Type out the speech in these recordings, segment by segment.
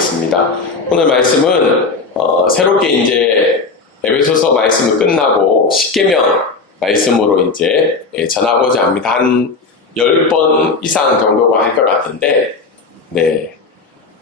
하겠습니다. 오늘 말씀은 새롭게 이제 에베소서 말씀을 끝나고 십계명 말씀으로 이제 전하고자 합니다. 한 10번 이상 정도가 할 것 같은데, 네.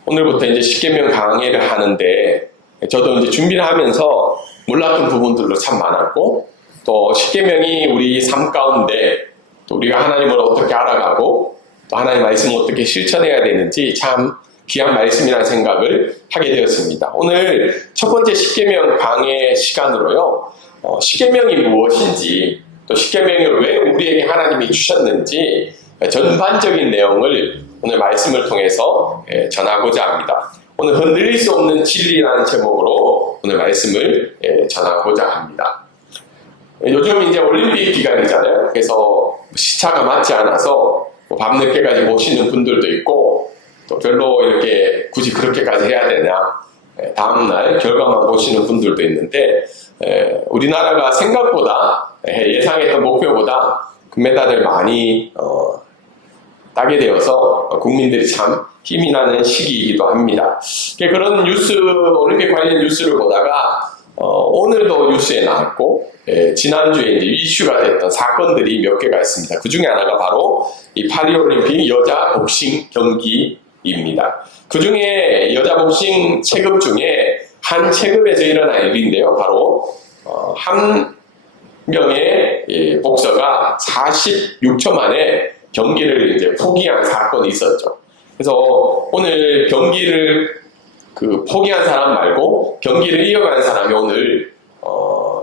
오늘부터 이제 십계명 강의를 하는데, 저도 이제 준비를 하면서 몰랐던 부분들도 참 많았고, 또 십계명이 우리 삶 가운데 또 우리가 하나님을 어떻게 알아가고 또 하나님 말씀을 어떻게 실천해야 되는지 참 귀한 말씀이라는 생각을 하게 되었습니다. 오늘 첫 번째 십계명 강의 시간으로요, 십계명이 무엇인지, 또 십계명을 왜 우리에게 하나님이 주셨는지 전반적인 내용을 오늘 말씀을 통해서 전하고자 합니다. 오늘 흔들릴 수 없는 진리라는 제목으로 오늘 말씀을 전하고자 합니다. 요즘 이제 올림픽 기간이잖아요. 그래서 시차가 맞지 않아서 밤늦게까지 보시는 분들도 있고, 또 별로 이렇게 굳이 그렇게까지 해야 되냐, 다음날 결과만 보시는 분들도 있는데, 우리나라가 생각보다 예상했던 목표보다 금메달을 많이 따게 되어서 국민들이 참 힘이 나는 시기이기도 합니다. 그런 뉴스, 올림픽 관련 뉴스를 보다가 오늘도 뉴스에 나왔고, 지난주에 이제 이슈가 됐던 사건들이 몇 개가 있습니다. 그 중에 하나가 바로 이 파리올림픽 여자 복싱 경기입니다. 그 중에 여자 복싱 체급 중에 한 체급에서 일어난 일인데요. 바로 한 명의 복서가 46초 만에 경기를 이제 포기한 사건이 있었죠. 그래서 오늘 경기를 포기한 사람 말고 경기를 이어간 사람이 오늘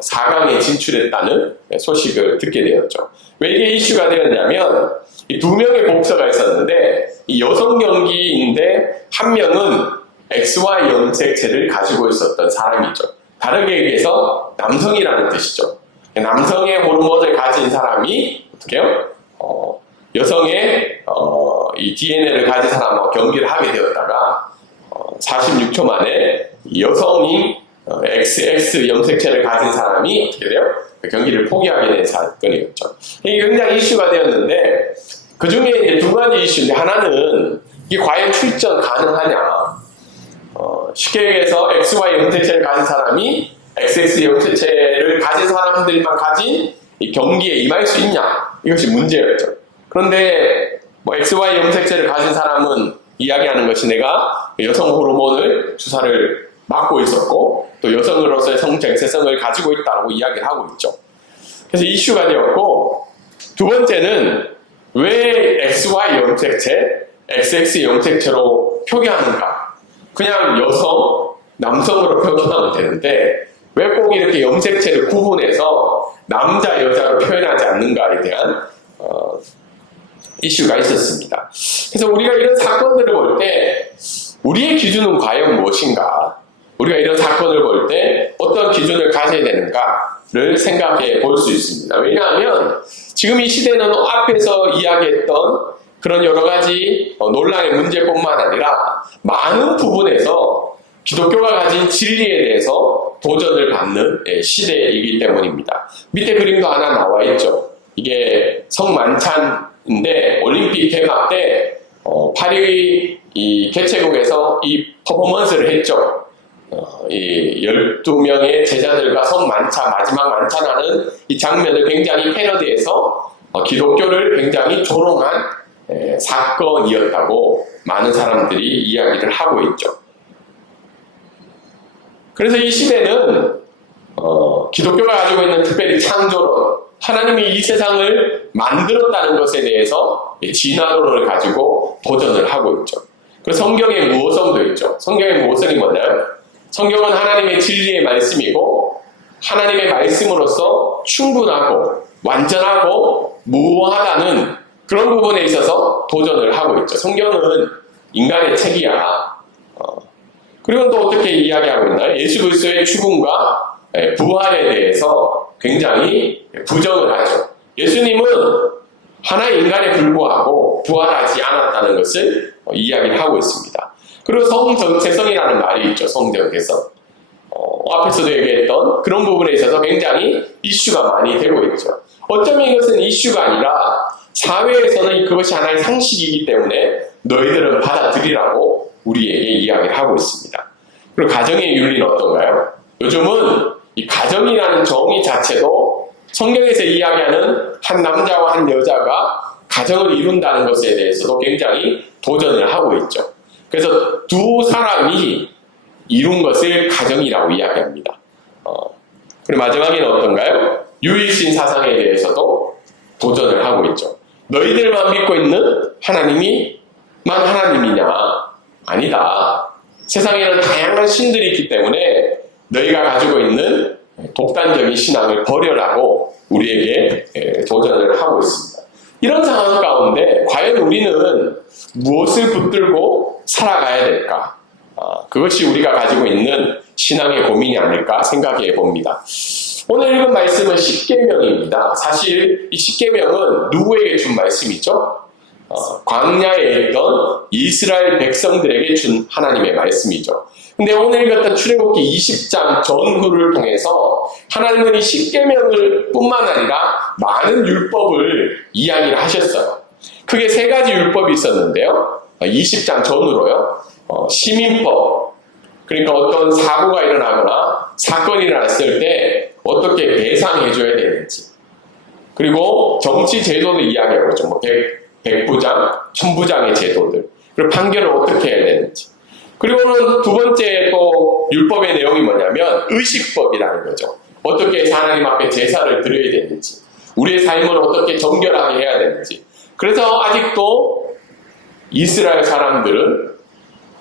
4강에 진출했다는 소식을 듣게 되었죠. 왜 이게 이슈가 되었냐면, 이 두 명의 복서가 있었는데, 이 여성 경기인데 한 명은 XY 염색체를 가지고 있었던 사람이죠. 다르게 얘기해서 남성이라는 뜻이죠. 남성의 호르몬을 가진 사람이 어떻게 해요? 여성의 이 DNA를 가진 사람하고 경기를 하게 되었다가 46초 만에 여성이 XX 염색체를 가진 사람이 어떻게 돼요? 경기를 포기하게 된 사건이었죠. 이게 굉장히 이슈가 되었는데, 그 중에 이제 두 가지 이슈인데, 하나는 이게 과연 출전 가능하냐. 쉽게 얘기해서 XY 염색체를 가진 사람이 XX 염색체를 가진 사람들만 가진 이 경기에 임할 수 있냐. 이것이 문제였죠. 그런데 XY 염색체를 가진 사람은 이야기하는 것이 내가 여성 호르몬을 주사를 맞고 있었고, 또 여성으로서의 성정체성을 가지고 있다고 이야기를 하고 있죠. 그래서 이슈가 되었고, 두 번째는 왜 XY 염색체, XX 염색체로 표기하는가? 그냥 여성, 남성으로 표기하면 되는데 왜 꼭 이렇게 염색체를 구분해서 남자, 여자로 표현하지 않는가에 대한 이슈가 있었습니다. 그래서 우리가 이런 사건들을 볼 때 우리의 기준은 과연 무엇인가? 우리가 이런 사건을 볼 때 어떤 기준을 가져야 되는가를 생각해 볼 수 있습니다. 왜냐하면 지금 이 시대는 앞에서 이야기했던 그런 여러 가지 논란의 문제뿐만 아니라 많은 부분에서 기독교가 가진 진리에 대해서 도전을 받는 시대이기 때문입니다. 밑에 그림도 하나 나와 있죠. 이게 성만찬인데 올림픽 개막 때 파리 이 개최국에서 이 퍼포먼스를 했죠. 이 12명의 제자들과 성만찬, 마지막 만찬하는 이 장면을 굉장히 패러디해서 기독교를 굉장히 조롱한 사건이었다고 많은 사람들이 이야기를 하고 있죠. 그래서 이 시대는 기독교가 가지고 있는 특별히 창조론, 하나님이 이 세상을 만들었다는 것에 대해서 진화론을 가지고 도전을 하고 있죠. 그리고 성경의 무호성도 있죠. 성경의 무호성이 뭐냐면, 성경은 하나님의 진리의 말씀이고 하나님의 말씀으로서 충분하고 완전하고 무호하다는 그런 부분에 있어서 도전을 하고 있죠. 성경은 인간의 책이야. 그리고 또 어떻게 이야기하고 있나요? 예수 그리스도의 죽음과 부활에 대해서 굉장히 부정을 하죠. 예수님은 하나의 인간에 불구하고 부활하지 않았다는 것을 이야기를 하고 있습니다. 그리고 성정체성이라는 말이 있죠. 성정체성. 앞에서도 얘기했던 그런 부분에 있어서 굉장히 이슈가 많이 되고 있죠. 어쩌면 이것은 이슈가 아니라 사회에서는 그것이 하나의 상식이기 때문에 너희들은 받아들이라고 우리에게 이야기를 하고 있습니다. 그리고 가정의 윤리는 어떤가요? 요즘은 이 가정이라는 정의 자체도 성경에서 이야기하는 한 남자와 한 여자가 가정을 이룬다는 것에 대해서도 굉장히 도전을 하고 있죠. 그래서 두 사람이 이룬 것을 가정이라고 이야기합니다. 그리고 마지막에는 어떤가요? 유일신 사상에 대해서도 도전을 하고 있죠. 너희들만 믿고 있는 하나님이만 하나님이냐? 아니다. 세상에는 다양한 신들이 있기 때문에 너희가 가지고 있는 독단적인 신앙을 버려라고 우리에게 도전을 하고 있습니다. 이런 상황 가운데 과연 우리는 무엇을 붙들고 살아가야 될까? 그것이 우리가 가지고 있는 신앙의 고민이 아닐까 생각해 봅니다. 오늘 읽은 말씀은 십계명입니다. 사실 이 십계명은 누구에게 준 말씀이죠? 광야에 있던 이스라엘 백성들에게 준 하나님의 말씀이죠. 근데 오늘 읽었던 출애굽기 20장 전후를 통해서 하나님은 이 십계명을 뿐만 아니라 많은 율법을 이야기를 하셨어요. 크게 세 가지 율법이 있었는데요. 20장 전후로요. 시민법, 그러니까 어떤 사고가 일어나거나 사건이 일어났을 때 어떻게 배상해줘야 되는지, 그리고 정치 제도도 이야기하고 있죠. 뭐 백부장, 천부장의 제도들, 그리고 판결을 어떻게 해야 되는지. 그리고는 두 번째 또 율법의 내용이 뭐냐면 의식법이라는 거죠. 어떻게 해서 하나님 앞에 제사를 드려야 되는지, 우리의 삶을 어떻게 정결하게 해야 되는지. 그래서 아직도 이스라엘 사람들은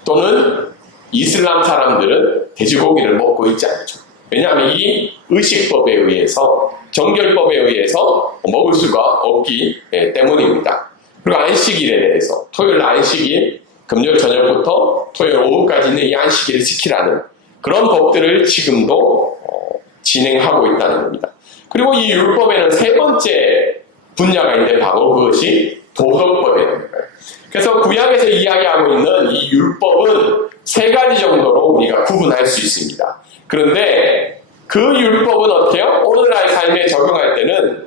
또는 이슬람 사람들은 돼지고기를 먹고 있지 않죠. 왜냐하면 이 의식법에 의해서, 정결법에 의해서 먹을 수가 없기 때문입니다. 그리고 안식일에 대해서 토요일 안식일, 금요일 저녁부터 토요일 오후까지는 이 안식일을 지키라는 그런 법들을 지금도 진행하고 있다는 겁니다. 그리고 이 율법에는 세 번째 분야가 있는데 바로 그것이 도덕법이라는 거예요. 그래서 구약에서 이야기하고 있는 이 율법은 세 가지 정도로 우리가 구분할 수 있습니다. 그런데 그 율법은 어때요? 오늘날 삶에 적용할 때는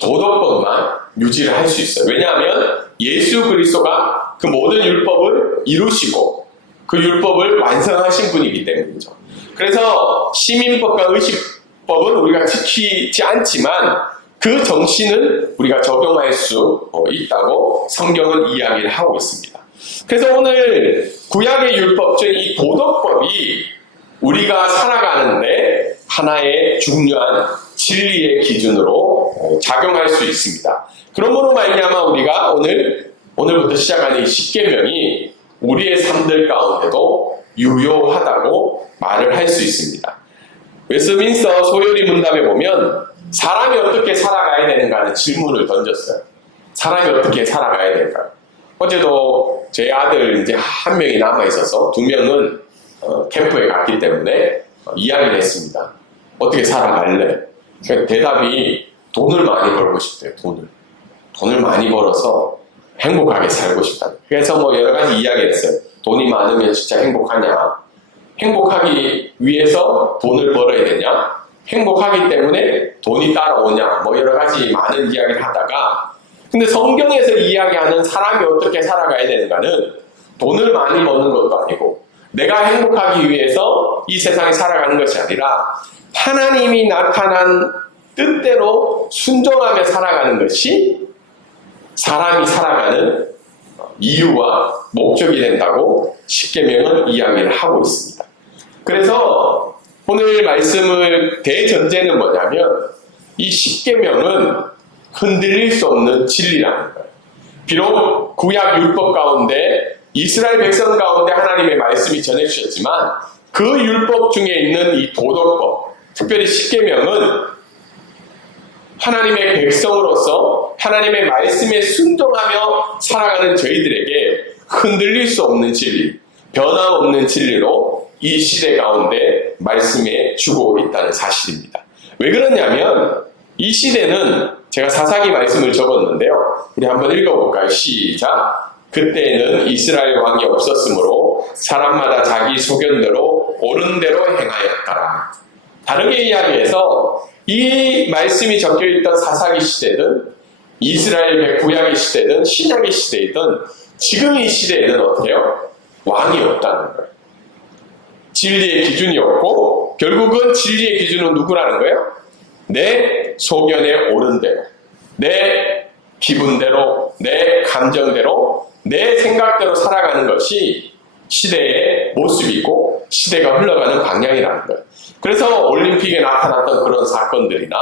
도덕법만 유지를 할 수 있어요. 왜냐하면 예수 그리스도가 그 모든 율법을 이루시고 그 율법을 완성하신 분이기 때문이죠. 그래서 시민법과 의식법은 우리가 지키지 않지만 그 정신을 우리가 적용할 수 있다고 성경은 이야기를 하고 있습니다. 그래서 오늘 구약의 율법 중 이 도덕법이 우리가 살아가는데 하나의 중요한 진리의 기준으로 작용할 수 있습니다. 그러므로 말미암아 우리가 오늘부터 시작하는 이 십계명이 우리의 삶들 가운데도 유효하다고 말을 할 수 있습니다. 웨스트민스터 소요리 문답에 보면 사람이 어떻게 살아가야 되는가는 질문을 던졌어요. 사람이 어떻게 살아가야 될까요? 어제도 제 아들 이제 한 명이 남아있어서 두 명은 캠프에 갔기 때문에 이야기를 했습니다. 어떻게 살아갈래? 대답이 돈을 많이 벌고 싶대요. 돈을 많이 벌어서 행복하게 살고 싶다. 그래서 뭐 여러 가지 이야기를 했어요. 돈이 많으면 진짜 행복하냐? 행복하기 위해서 돈을 벌어야 되냐? 행복하기 때문에 돈이 따라오냐? 뭐 여러 가지 많은 이야기를 하다가 근데 성경에서 이야기하는 사람이 어떻게 살아가야 되는가는 돈을 많이 버는 것도 아니고 내가 행복하기 위해서 이 세상에 살아가는 것이 아니라 하나님이 나타난 뜻대로 순종하며 살아가는 것이 사람이 살아가는 이유와 목적이 된다고 십계명은 이야기를 하고 있습니다. 그래서 오늘 말씀을 대전제는 뭐냐면 이 십계명은 흔들릴 수 없는 진리라는 거예요. 비록 구약 율법 가운데 이스라엘 백성 가운데 하나님의 말씀이 전해주셨지만 그 율법 중에 있는 이 도덕법, 특별히 십계명은 하나님의 백성으로서 하나님의 말씀에 순종하며 살아가는 저희들에게 흔들릴 수 없는 진리, 변함없는 진리로 이 시대 가운데 말씀해 주고 있다는 사실입니다. 왜 그러냐면 이 시대는 제가 사사기 말씀을 적었는데요. 우리 한번 읽어볼까요? 시작. 그때는 이스라엘 왕이 없었으므로 사람마다 자기 소견대로 옳은 대로 행하였더라. 다르게 이야기해서 이 말씀이 적혀있던 사사기 시대는 이스라엘 구약의 시대든 신약의 시대이든 지금 이 시대에는 어떻게 해요? 왕이 없다는 거예요. 진리의 기준이 없고 결국은 진리의 기준은 누구라는 거예요? 내 소견에 오른 대로, 내 기분대로, 내 감정대로, 내 생각대로 살아가는 것이 시대의 모습이고 시대가 흘러가는 방향이라는 거예요. 그래서 올림픽에 나타났던 그런 사건들이나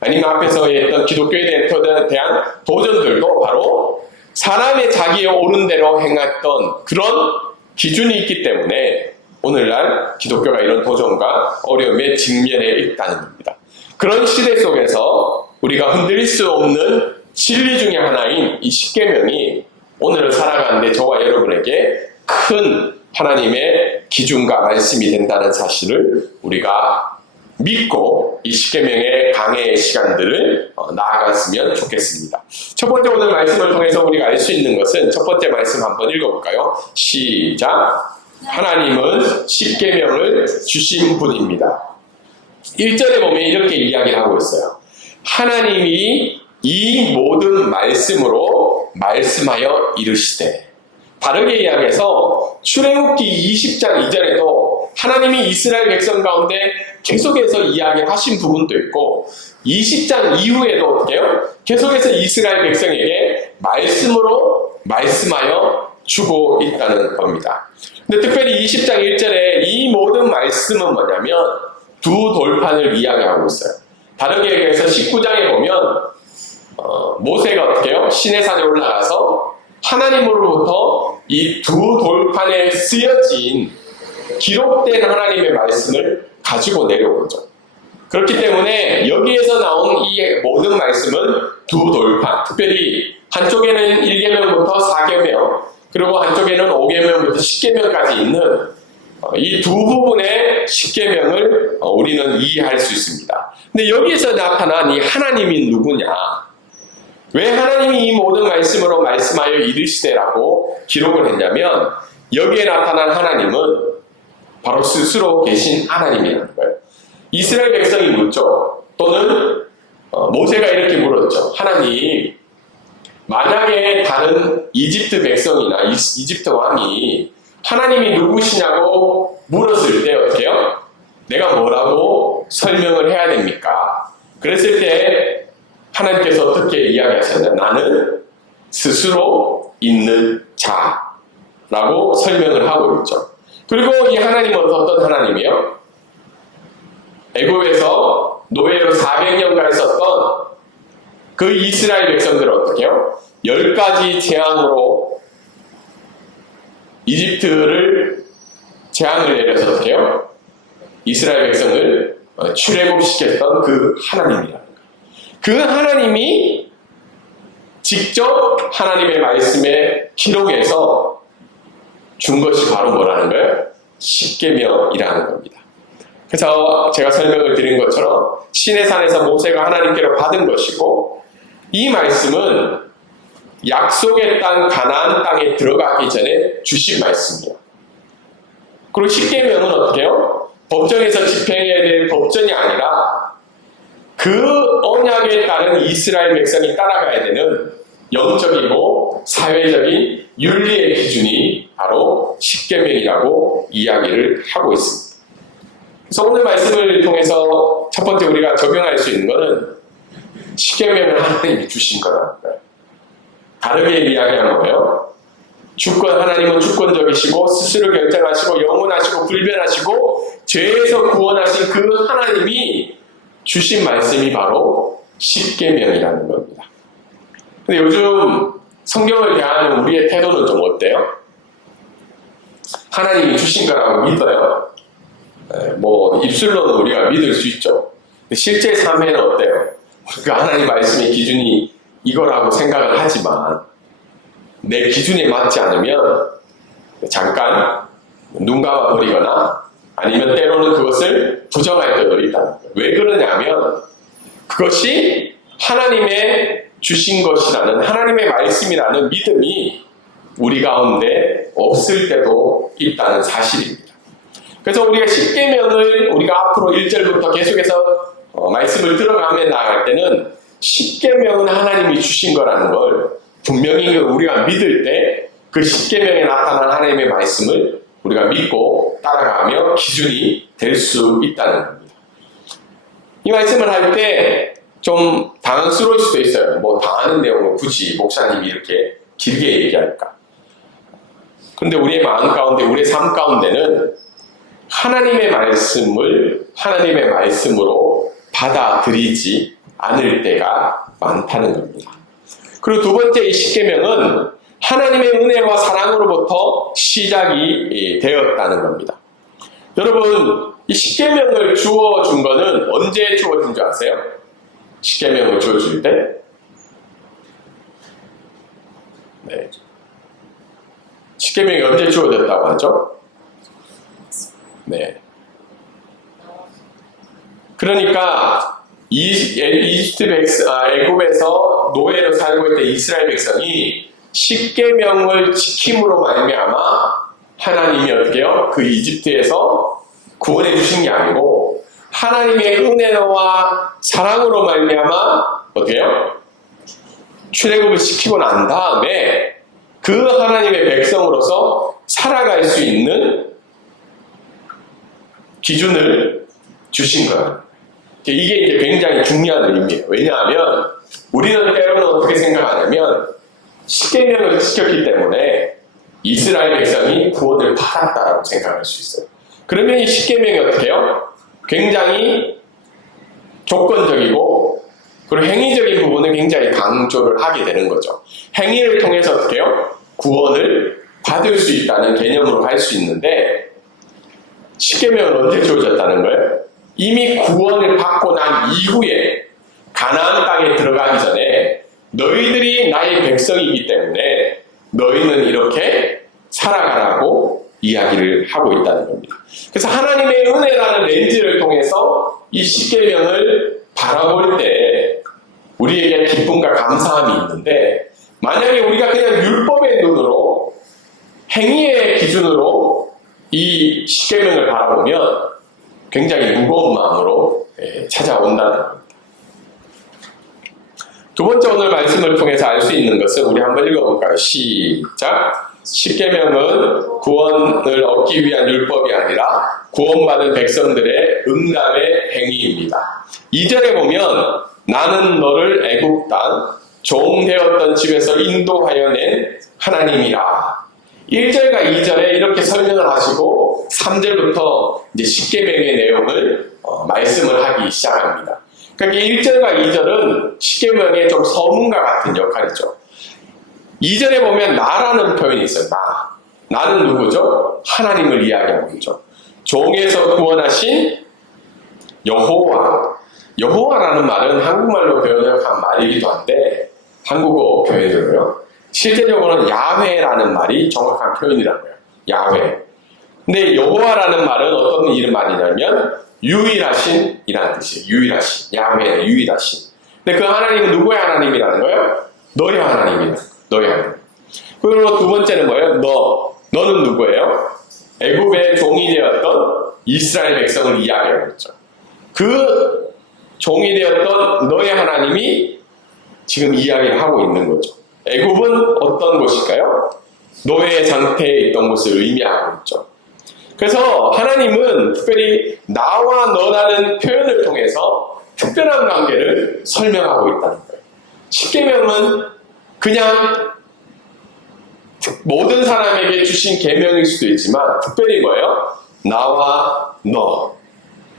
아니면 앞에서 했던 기독교에 대한 도전들도 바로 사람의 자기의 옳은 대로 행했던 그런 기준이 있기 때문에 오늘날 기독교가 이런 도전과 어려움에 직면해 있다는 겁니다. 그런 시대 속에서 우리가 흔들릴 수 없는 진리 중에 하나인 이 십계명이 오늘을 살아가는데 저와 여러분에게 큰 하나님의 기준과 말씀이 된다는 사실을 우리가 믿고 이 십계명의 강해의 시간들을 나아갔으면 좋겠습니다. 첫 번째 오늘 말씀을 통해서 우리가 알 수 있는 것은 첫 번째 말씀 한번 읽어볼까요? 시작! 하나님은 십계명을 주신 분입니다. 1절에 보면 이렇게 이야기를 하고 있어요. 하나님이 이 모든 말씀으로 말씀하여 이르시되. 다르게 이야기해서 출애굽기 20장 이전에도 하나님이 이스라엘 백성 가운데 계속해서 이야기하신 부분도 있고 20장 이후에도 어떻게 해요? 계속해서 이스라엘 백성에게 말씀으로 말씀하여 주고 있다는 겁니다. 근데 특별히 20장 1절에 이 모든 말씀은 뭐냐면 두 돌판을 이야기하고 있어요. 다르게 얘기해서 19장에 보면 모세가 어떻게 해요? 시내산에 올라가서 하나님으로부터 이 두 돌판에 쓰여진 기록된 하나님의 말씀을 가지고 내려오죠. 그렇기 때문에 여기에서 나온 이 모든 말씀은 두 돌판, 특별히 한쪽에는 1계명부터 4계명, 그리고 한쪽에는 5계명부터 10계명까지 있는 이 두 부분의 10계명을 우리는 이해할 수 있습니다. 근데 여기에서 나타난 이 하나님이 누구냐? 왜 하나님이 이 모든 말씀으로 말씀하여 이르시되라고 기록을 했냐면 여기에 나타난 하나님은 바로 스스로 계신 하나님이라는 거예요. 이스라엘 백성이 묻죠. 또는 모세가 이렇게 물었죠. 하나님, 만약에 다른 이집트 백성이나 이집트 왕이 하나님이 누구시냐고 물었을 때 어떻게 해요? 내가 뭐라고 설명을 해야 됩니까? 그랬을 때 하나님께서 어떻게 이야기하셨나요? 나는 스스로 있는 자라고 설명을 하고 있죠. 그리고 이 하나님은 어떤 하나님이에요? 애굽에서 노예로 400년간 있었던 그 이스라엘 백성들을 어떻게 해요? 10가지 재앙으로 이집트를 재앙을 내려서 어떻게 해요? 이스라엘 백성을 출애굽시켰던 그 하나님이라는 거예요. 그 하나님이 직접 하나님의 말씀에 기록해서 준 것이 바로 뭐라는 거예요? 십계명이라는 겁니다. 그래서 제가 설명을 드린 것처럼 시내산에서 모세가 하나님께로 받은 것이고 이 말씀은 약속의 땅 가나안 땅에 들어가기 전에 주신 말씀이에요. 그리고 십계명은 어떻게 해요? 법정에서 집행해야 될 법전이 아니라 그 언약에 따른 이스라엘 백성이 따라가야 되는 영적이고 사회적인 윤리의 기준이 바로 십계명이라고 이야기를 하고 있습니다. 그래서 오늘 말씀을 통해서 첫 번째 우리가 적용할 수 있는 것은 십계명을 하나님이 주신 거라는 거예요. 다르게 이야기하는 거예요. 하나님은 주권적이시고 스스로 결정하시고 영원하시고 불변하시고 죄에서 구원하신 그 하나님이 주신 말씀이 바로 십계명이라는 겁니다. 근데 요즘 성경을 대하는 우리의 태도는 좀 어때요? 하나님이 주신 거라고 믿어요. 뭐 입술로는 우리가 믿을 수 있죠. 근데 실제 삶에는 어때요? 우리가 하나님 말씀의 기준이 이거라고 생각을 하지만 내 기준에 맞지 않으면 잠깐 눈 감아버리거나 아니면 때로는 그것을 부정할 때도 있다는 거예요. 왜 그러냐면 그것이 하나님의 주신 것이라는 하나님의 말씀이라는 믿음이 우리 가운데 없을 때도 있다는 사실입니다. 그래서 우리가 십계명을 우리가 앞으로 1절부터 계속해서 말씀을 들어가며 나아갈 때는 십계명은 하나님이 주신 거라는 걸 분명히 우리가 믿을 때 그 십계명에 나타난 하나님의 말씀을 우리가 믿고 따라가며 기준이 될 수 있다는 겁니다. 이 말씀을 할 때 좀 당황스러울 수도 있어요. 뭐 당하는 내용을 굳이 목사님이 이렇게 길게 얘기할까? 근데 우리의 마음 가운데, 우리의 삶 가운데는 하나님의 말씀을 하나님의 말씀으로 받아들이지 않을 때가 많다는 겁니다. 그리고 두 번째 이 십계명은 하나님의 은혜와 사랑으로부터 시작이 되었다는 겁니다. 여러분, 이 십계명을 주어준 거는 언제 주어진 줄 아세요? 십계명을 주어줄 때? 네. 십계명이 언제 주어졌다고 하죠? 네. 그러니까 애굽에서 노예로 살고 있던 이스라엘 백성이 십계명을 지킴으로 말미암아 하나님이 어떻게요? 그 이집트에서 구원해 주신 게 아니고 하나님의 은혜와 사랑으로 말미암아 어떻게요? 출애굽을 시키고 난 다음에 그 하나님의 백성으로서 살아갈 수 있는 기준을 주신 거예요. 이게 이제 굉장히 중요한 의미예요. 왜냐하면 우리는 때로는 어떻게 생각하냐면 십계명을 지켰기 때문에 이스라엘 백성이 구원을 받았다라고 생각할 수 있어요. 그러면 이 십계명이 어떻게 해요? 굉장히 조건적이고 그리고 행위적인 부분을 굉장히 강조를 하게 되는 거죠. 행위를 통해서 어떻게 해요? 구원을 받을 수 있다는 개념으로 갈 수 있는데 십계명은 언제 주어졌다는 거예요? 이미 구원을 받고 난 이후에 가나안 땅에 들어가기 전에 너희들이 나의 백성이기 때문에 너희는 이렇게 살아가라고 이야기를 하고 있다는 겁니다. 그래서 하나님의 은혜라는 렌즈를 통해서 이 십계명을 바라볼 때 우리에게 기쁨과 감사함이 있는데 만약에 우리가 그냥 율법의 눈으로 행위의 기준으로 이 십계명을 바라보면 굉장히 무거운 마음으로 찾아온다는 겁니다. 두 번째 오늘 말씀을 통해서 알 수 있는 것은 우리 한번 읽어볼까요? 시작! 십계명은 구원을 얻기 위한 율법이 아니라 구원받은 백성들의 응답의 행위입니다. 2절에 보면 나는 너를 애굽 땅 종되었던 집에서 인도하여 낸 하나님이라. 1절과 2절에 이렇게 설명을 하시고 3절부터 이제 십계명의 내용을 말씀을 하기 시작합니다. 그러니까 1절과 2절은 십계명의 좀 서문과 같은 역할이죠. 2절에 보면 나라는 표현이 있어요. 나는 누구죠? 하나님을 이야기하고 있죠. 종에서 구원하신 여호와. 여호와라는 말은 한국말로 번역한 말이기도 한데 한국어 표현으로요. 실제적으로는 야훼라는 말이 정확한 표현이라고요. 야훼. 근데 여호와라는 말은 어떤 이름 말이냐면 유일하신 이라는 뜻이에요. 유일하신. 야훼는 유일하신. 근데 그 하나님은 누구의 하나님이라는 거예요? 너의 하나님이다. 너의 하나님. 그리고 두 번째는 뭐예요? 너는 누구예요? 애굽의 종이 되었던 이스라엘 백성을 이야기하고 있죠. 그 종이 되었던 너의 하나님이 지금 이야기를 하고 있는 거죠. 애굽은 어떤 곳일까요? 노예 상태에 있던 곳을 의미하고 있죠. 그래서 하나님은 특별히 나와 너라는 표현을 통해서 특별한 관계를 설명하고 있다는 거예요. 십계명은 그냥 모든 사람에게 주신 계명일 수도 있지만 특별히 뭐예요? 나와 너,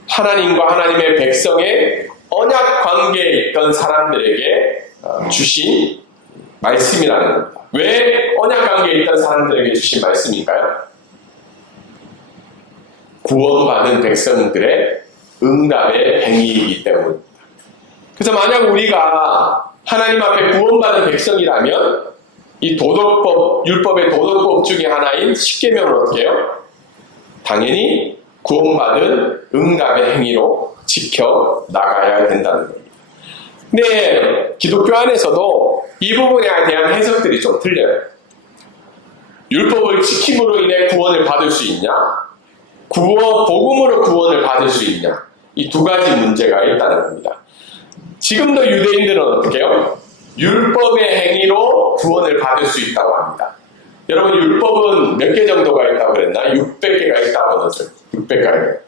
하나님과 하나님의 백성의 언약 관계에 있던 사람들에게 주신 말씀이라는 겁니다. 왜 언약 관계에 있던 사람들에게 주신 말씀일까요? 구원받은 백성들의 응답의 행위이기 때문입니다. 그래서 만약 우리가 하나님 앞에 구원받은 백성이라면 이 도덕법, 율법의 도덕법 중에 하나인 십계명을 어떻게 해요? 당연히 구원받은 응답의 행위로 지켜 나가야 된다는 겁니다. 근데 기독교 안에서도 이 부분에 대한 해석들이 좀 틀려요. 율법을 지킴으로 인해 구원을 받을 수 있냐? 복음으로 구원을 받을 수 있냐? 이 두 가지 문제가 있다는 겁니다. 지금도 유대인들은 어떻게 해요? 율법의 행위로 구원을 받을 수 있다고 합니다. 여러분, 율법은 몇 개 정도가 있다고 그랬나? 600개가 있다고 하죠. 600개가.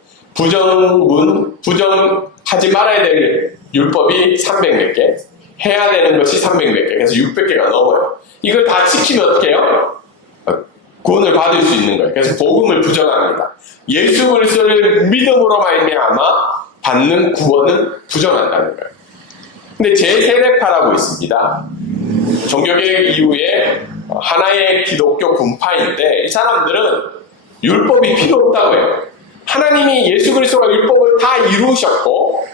부정하지 말아야 될 율법이 300 몇 개, 해야 되는 것이 300 몇 개, 그래서 600개가 넘어요. 이걸 다 지키면 어떻게 해요? 구원을 받을 수 있는 거예요. 그래서 복음을 부정합니다. 예수 그리스도를 믿음으로 말미암아 받는 구원은 부정한다는 거예요. 근데 제3례파라고 있습니다. 종교개혁 이후에 하나의 기독교 분파인데, 이 사람들은 율법이 필요 없다고 해요. 하나님이 예수 그리스도가 율법을 다 이루셨고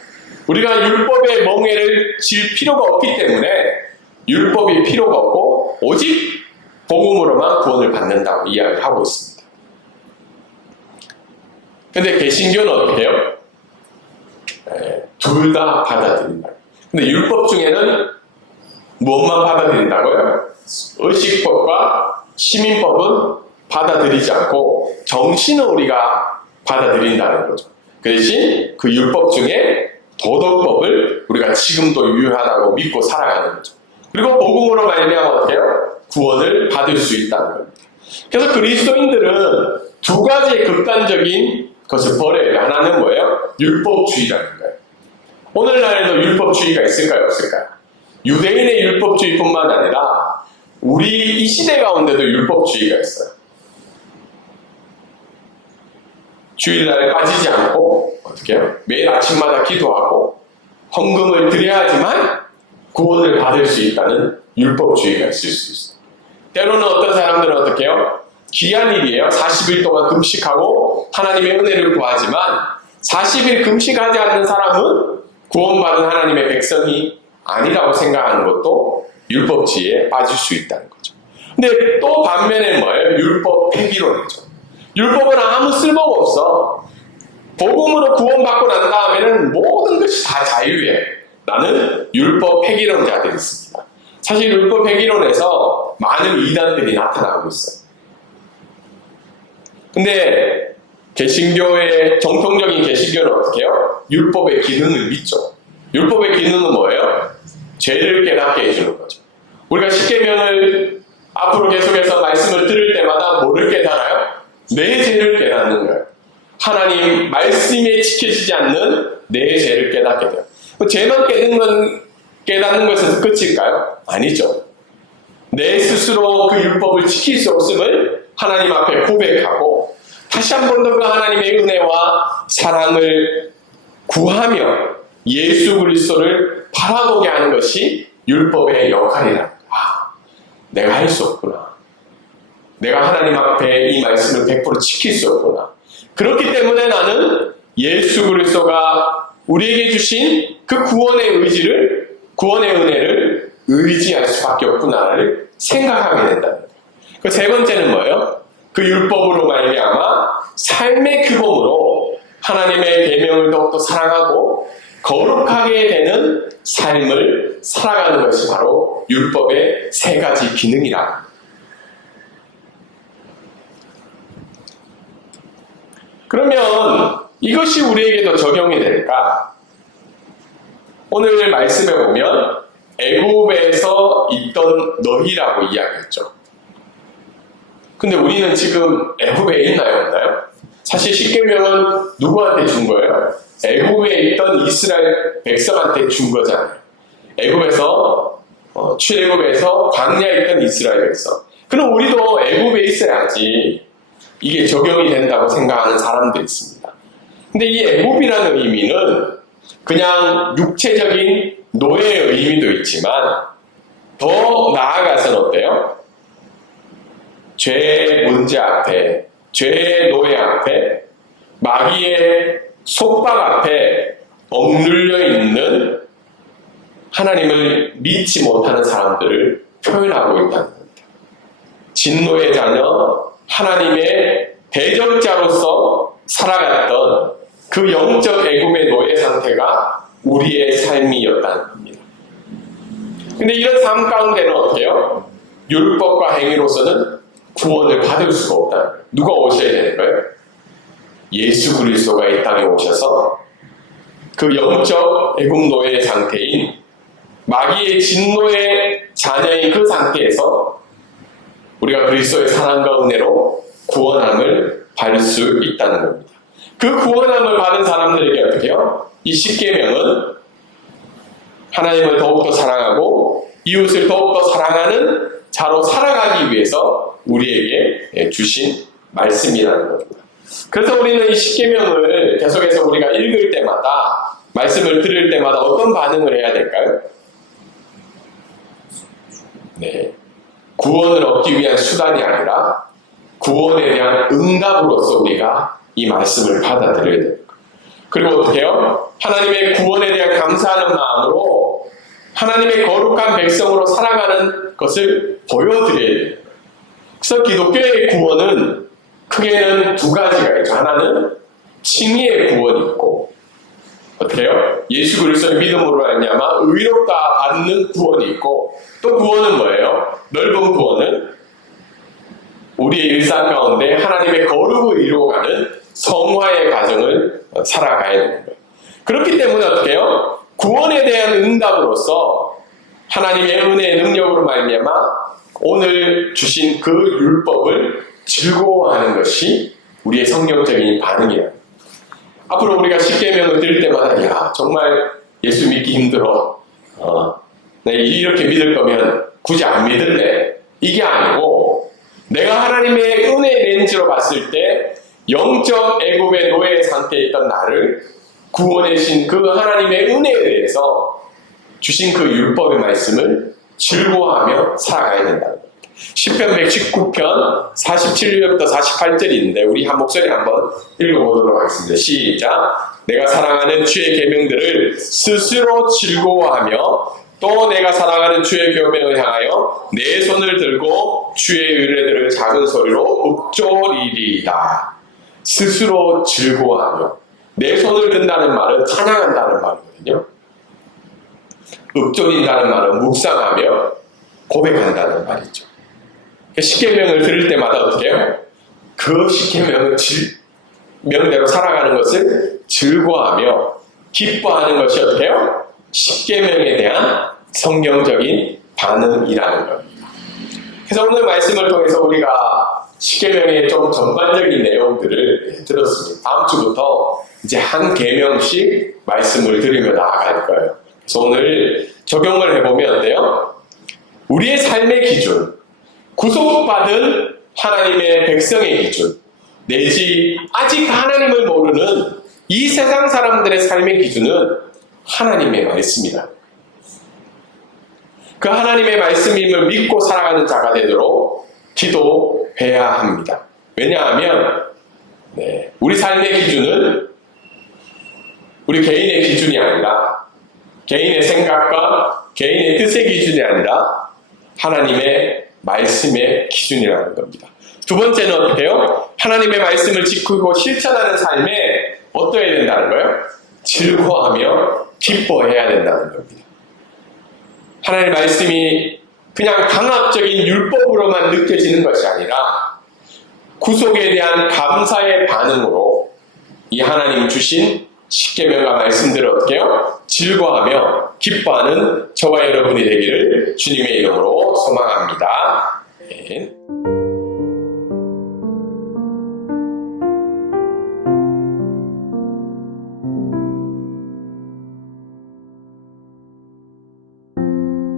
우리가 율법의 멍에를 질 필요가 없기 때문에 율법이 필요가 없고 오직 복음으로만 구원을 받는다고 이야기를 하고 있습니다. 근데 개신교는 어떻게 해요? 둘 다 받아들인다. 근데 율법 중에는 무엇만 받아들인다고요? 의식법과 시민법은 받아들이지 않고 정신은 우리가 받아들인다는 거죠. 그 대신 그 율법 중에 도덕법을 우리가 지금도 유효하다고 믿고 살아가는 거죠. 그리고 복음으로 말미암아 어떻게 해요? 구원을 받을 수 있다는 겁니다. 그래서 그리스도인들은 두 가지의 극단적인 것을 버려요. 하나는 뭐예요? 율법주의라는 거예요. 오늘날에도 율법주의가 있을까요? 없을까요? 유대인의 율법주의뿐만 아니라 우리 이 시대 가운데도 율법주의가 있어요. 주일날 빠지지 않고 어떻게 해요? 매일 아침마다 기도하고 헌금을 드려야지만 구원을 받을 수 있다는 율법주의가 있을 수 있어요. 때로는 어떤 사람들은 어떻게 해요? 귀한 일이에요. 40일 동안 금식하고 하나님의 은혜를 구하지만 40일 금식하지 않는 사람은 구원받은 하나님의 백성이 아니라고 생각하는 것도 율법주의에 빠질 수 있다는 거죠. 근데 또 반면에 뭐예요? 율법 폐기론이죠. 율법은 아무 쓸모가 없어. 복음으로 구원받고 난 다음에는 모든 것이 다 자유해. 라는 율법 폐기론자들이 있습니다. 사실 율법 폐기론에서 많은 이단들이 나타나고 있어요. 근데 개신교의 정통적인 개신교는 어떻게 해요? 율법의 기능을 믿죠. 율법의 기능은 뭐예요? 죄를 깨닫게 해주는 거죠. 우리가 십계명을 앞으로 계속해서 말씀을 들을 때마다 뭐를 깨달아요? 내 죄를 깨닫는 거예요. 하나님 말씀에 지켜지지 않는 내 죄를 깨닫게 돼요. 죄만 깨닫는 것에서 끝일까요? 아니죠. 내 스스로 그 율법을 지킬 수 없음을 하나님 앞에 고백하고 다시 한 번 더 그 하나님의 은혜와 사랑을 구하며 예수 그리스도를 바라보게 하는 것이 율법의 역할이라. 내가 할 수 없구나. 내가 하나님 앞에 이 말씀을 100% 지킬 수 없구나. 그렇기 때문에 나는 예수 그리스도가 우리에게 주신 그 구원의 은혜를 의지할 수밖에 없구나를 생각하게 된다는 거예요. 그 세 번째는 뭐예요? 그 율법으로 말미암아 삶의 규범으로 하나님의 계명을 더욱더 사랑하고 거룩하게 되는 삶을 살아가는 것이 바로 율법의 세 가지 기능이라. 그러면 이것이 우리에게도 적용이 될까? 오늘 말씀에 보면 애굽에서 있던 너희라고 이야기했죠. 근데 우리는 지금 애굽에 있나요, 없나요? 사실 십계명은 누구한테 준 거예요? 애굽에 있던 이스라엘 백성한테 준 거잖아요. 애굽에서 출애굽에서 광야에 있던 이스라엘 백성. 그럼 우리도 애굽에 있어야지 이게 적용이 된다고 생각하는 사람들이 있습니다. 근데 이 애굽이라는 의미는 그냥 육체적인 노예의 의미도 있지만 더 나아가서는 어때요? 죄의 문제 앞에, 죄의 노예 앞에, 마귀의 속박 앞에 억눌려 있는 하나님을 믿지 못하는 사람들을 표현하고 있다는 겁니다. 진노의 자녀, 하나님의 대적자로서 살아갔던 그 영적 애굽의 노예 상태가 우리의 삶이었다는 겁니다. 근데 이런 삶 가운데는 어때요? 율법과 행위로서는 구원을 받을 수가 없다. 누가 오셔야 되는 거예요? 예수 그리스도가 이 땅에 오셔서 그 영적 애국 노예 상태인 마귀의 진노의 자녀인 그 상태에서 우리가 그리스도의 사랑과 은혜로 구원함을 받을 수 있다는 겁니다. 그 구원함을 받은 사람들에게 어떻게 해요? 이 십계명은 하나님을 더욱더 사랑하고 이웃을 더욱더 사랑하는 자로 살아가기 위해서 우리에게 주신 말씀이라는 겁니다. 그래서 우리는 이 십계명을 계속해서 우리가 읽을 때마다, 말씀을 들을 때마다 어떤 반응을 해야 될까요? 네, 구원을 얻기 위한 수단이 아니라 구원에 대한 응답으로서 우리가 이 말씀을 받아들여야 됩니다. 그리고 어떻게 해요? 하나님의 구원에 대한 감사하는 마음으로 하나님의 거룩한 백성으로 살아가는 것을 보여드려야 돼요. 그래서 기독교의 구원은 크게는 두 가지가 있죠. 하나는 칭의의 구원이 있고, 어떻게 해요? 예수 그리스도의 믿음으로 말미암아 의롭다 받는 구원이 있고, 또 구원은 뭐예요? 넓은 구원은 우리의 일상 가운데 하나님의 거룩을 이루어가는 성화의 과정을 살아가야 되는 거예요. 그렇기 때문에 어떻게 해요? 구원에 대한 응답으로서 하나님의 은혜의 능력으로 말미암아 오늘 주신 그 율법을 즐거워하는 것이 우리의 성경적인 반응이에요. 앞으로 우리가 십계명을 들을 때마다 야 정말 예수 믿기 힘들어. 내가 이렇게 믿을 거면 굳이 안 믿을래. 이게 아니고 내가 하나님의 은혜 렌즈로 봤을 때 영적 애굽의 노예 상태에 있던 나를 구원해 주신 그 하나님의 은혜에 대해서 주신 그 율법의 말씀을 즐거워하며 살아가야 된다는 겁니다. 시편 119편 47절부터 48절이 있는데 우리 한 목소리 한번 읽어보도록 하겠습니다. 시작. 내가 사랑하는 주의 계명들을 스스로 즐거워하며 또 내가 사랑하는 주의 계명을 향하여 내 손을 들고 주의 의뢰들을 작은 소리로 읊조리리이다. 스스로 즐거워하며, 내 손을 든다는 말은 찬양한다는 말이거든요. 읊조린다는 말은 묵상하며 고백한다는 말이죠. 십계명을 들을 때마다 어떻게 해요? 그 십계명을 명대로 살아가는 것을 즐거워하며 기뻐하는 것이 어떻게 해요? 십계명에 대한 성경적인 반응이라는 겁니다. 그래서 오늘 말씀을 통해서 우리가 십계명의 좀 전반적인 내용들을 들었습니다. 다음 주부터 이제 한 계명씩 말씀을 들으며 나아갈 거예요. 그래서 오늘 적용을 해보면 어때요? 우리의 삶의 기준, 구속받은 하나님의 백성의 기준, 내지 아직 하나님을 모르는 이 세상 사람들의 삶의 기준은 하나님의 말씀이다. 그 하나님의 말씀임을 믿고 살아가는 자가 되도록 기도해야 합니다. 왜냐하면 우리 삶의 기준은 우리 개인의 기준이 아니라, 개인의 생각과 개인의 뜻의 기준이 아니라 하나님의 말씀의 기준이라는 겁니다. 두 번째는 어떻게 해요? 하나님의 말씀을 지키고 실천하는 삶에 어떠해야 된다는 거예요? 즐거워하며 기뻐해야 된다는 겁니다. 하나님의 말씀이 그냥 강압적인 율법으로만 느껴지는 것이 아니라 구속에 대한 감사의 반응으로 이 하나님 주신 십계명과 말씀들을 어떻게 해요? 즐거워하며 기뻐하는 저와 여러분이 되기를 주님의 이름으로 소망합니다. 아멘.